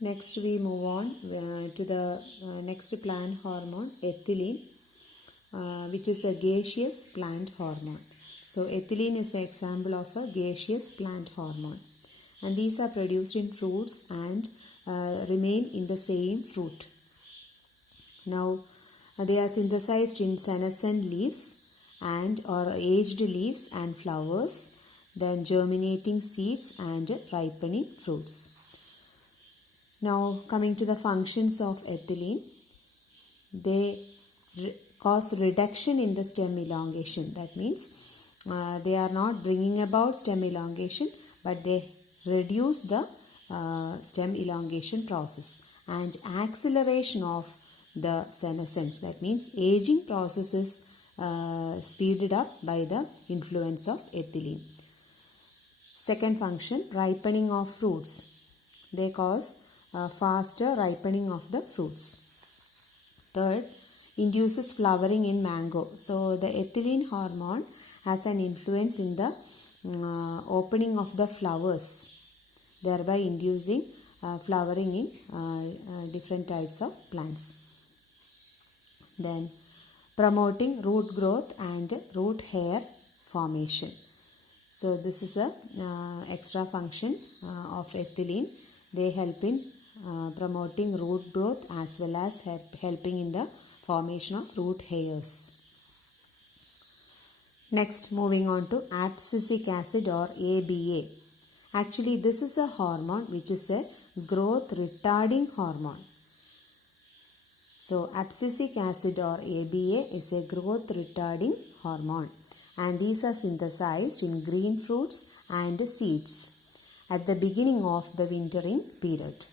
Next we move on to the next plant hormone, ethylene, which is a gaseous plant hormone. So ethylene is an example of a gaseous plant hormone, and these are produced in fruits and remain in the same fruit. Now they are synthesized in senescent leaves and or aged leaves and flowers, then germinating seeds and ripening fruits. Now coming to the functions of ethylene, they cause reduction in the stem elongation. That means they are not bringing about stem elongation, but they reduce the stem elongation process and acceleration of the senescence. That means aging process is speeded up by the influence of ethylene. Second function, ripening of fruits. They cause faster ripening of the fruits. Third, induces flowering in mango. So the ethylene hormone has an influence in the opening of the flowers, thereby inducing flowering in different types of plants. Then promoting root growth and root hair formation. So this is a extra function of ethylene. They help in promoting root growth as well as helping in the formation of root hairs. Next, moving on to abscisic acid or ABA. Actually, this is a hormone which is a growth retarding hormone. So abscisic acid or ABA is a growth retarding hormone, and these are synthesized in green fruits and seeds at the beginning of the wintering period.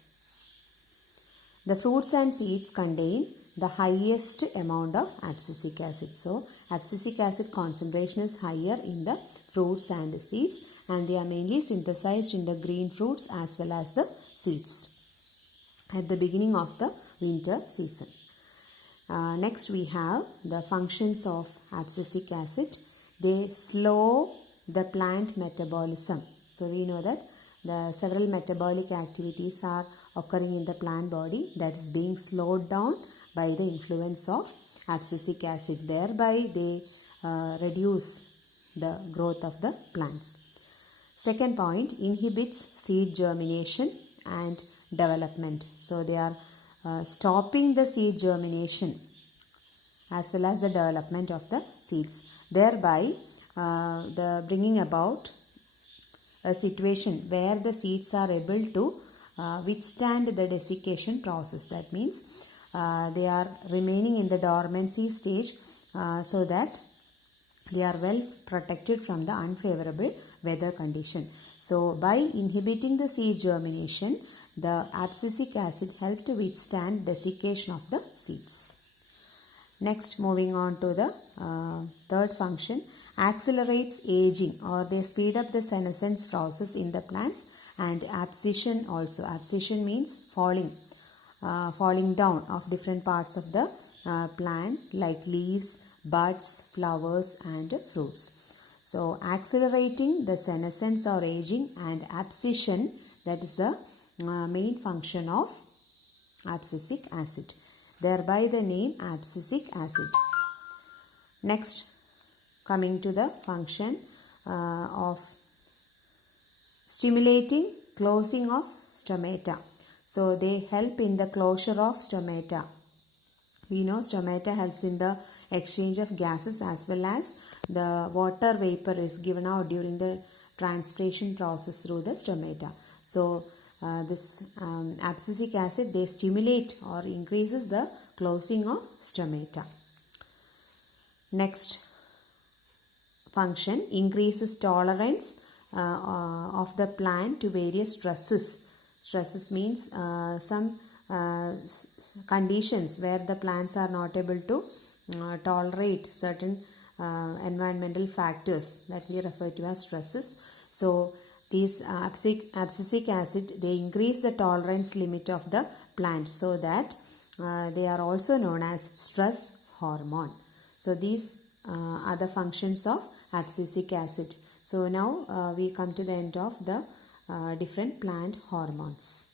The fruits and seeds contain the highest amount of abscisic acid. So abscisic acid concentration is higher in the fruits and seeds, and they are mainly synthesized in the green fruits as well as the seeds at the beginning of the winter season. Next we have the functions of abscisic acid. They slow the plant metabolism. So we know that the several metabolic activities are occurring in the plant body that is being slowed down by the influence of abscisic acid. Thereby they reduce the growth of the plants. Second point, inhibits seed germination and development. So they are stopping the seed germination as well as the development of the seeds, thereby the bringing about a situation where the seeds are able to withstand the desiccation process. That means they are remaining in the dormancy stage so that they are well protected from the unfavorable weather condition. So by inhibiting the seed germination, the abscisic acid helps to withstand desiccation of the seeds. Next, moving on to the third function, accelerates aging, or they speed up the senescence process in the plants, and abscission also. Abscission means falling down of different parts of the plant like leaves, buds, flowers and fruits. So accelerating the senescence or aging and abscission, that is the main function of abscisic acid. Thereby the name abscisic acid. Next, coming to the function of stimulating closing of stomata. So they help in the closure of stomata. We know stomata helps in the exchange of gases as well as the water vapor is given out during the transpiration process through the stomata. So this abscisic acid, they stimulate or increases the closing of stomata. Next function, increases tolerance of the plant to various stresses. Stresses means some conditions where the plants are not able to tolerate certain environmental factors that we refer to as stresses. So these abscisic acid, they increase the tolerance limit of the plant, so that they are also known as stress hormone. So these are the functions of abscisic acid. So now we come to the end of the different plant hormones.